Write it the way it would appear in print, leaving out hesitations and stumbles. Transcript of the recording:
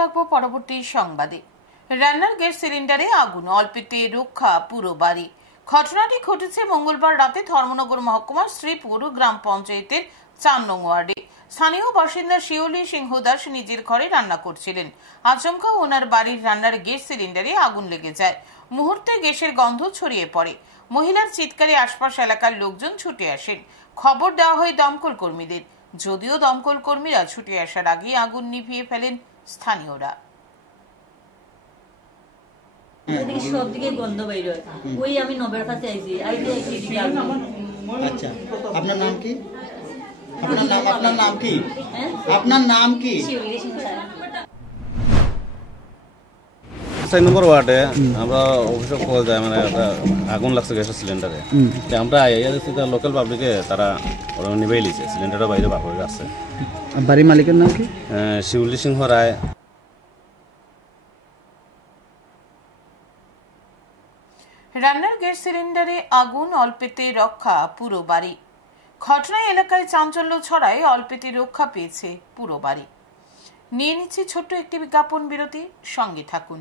রাখবো পরবর্তী সংবাদে। রান্নার গ্যাস সিলিন্ডারে আগুন, অল্পেতে রক্ষা পুরো বাড়ি। ঘটনাটি ঘটেছে মঙ্গলবার রাতে ধর্মনগর মহকুমার শ্রীপুর গ্রাম পঞ্চায়েতের ৪ নং ওয়ার্ডে। স্থানীয় বাসিন্দা শিউলি সিংহ দাস নিজের ঘরে রান্না করছিলেন। আচমকা ওনার বাড়ির রান্নার গ্যাস সিলিন্ডারে আগুন লেগে যায়। মুহূর্তে গ্যাসের গন্ধ ছড়িয়ে পড়ে। মহিলার চিৎকারে আশপাশ এলাকার লোকজন ছুটে আসেন। খবর দেওয়া হয় দমকল কর্মীদের। যদিও দমকল কর্মীরা ছুটে আসার আগে আগুন নিভিয়ে ফেলেন স্থানীয়রা। সব দিকে গন্ধ বাইর হয়। ওই আমি নবের কাছে আইছি এদিকে আগুন। আচ্ছা, আপনার নাম কি? আপনার নাম কি? আপনার নাম কি? ৪ নম্বর ওয়ার্ডে আমরা অভিযোগ পাওয়া যায়, মানে আগুন লাগছে গ্যাসের সিলিন্ডারে। আমরা লোকাল পাবলিকে তারা নিভেই লিছে, সিলিন্ডারের বাইরে বার হয়ে গেছে। বাড়ির মালিকের নাম কি? শিউলি সিংহ রায়। রান্নার গ্যাস সিলিন্ডারে আগুন, অল্পেতে রক্ষা পুরো বাড়ি। ঘটনায় এলাকায় চাঞ্চল্য ছড়ায়, অল্পেতে রক্ষা পেয়েছে পুরো বাড়ি। নিয়ে নিচ্ছি ছোট্ট একটি বিজ্ঞাপন বিরতি, সঙ্গে থাকুন।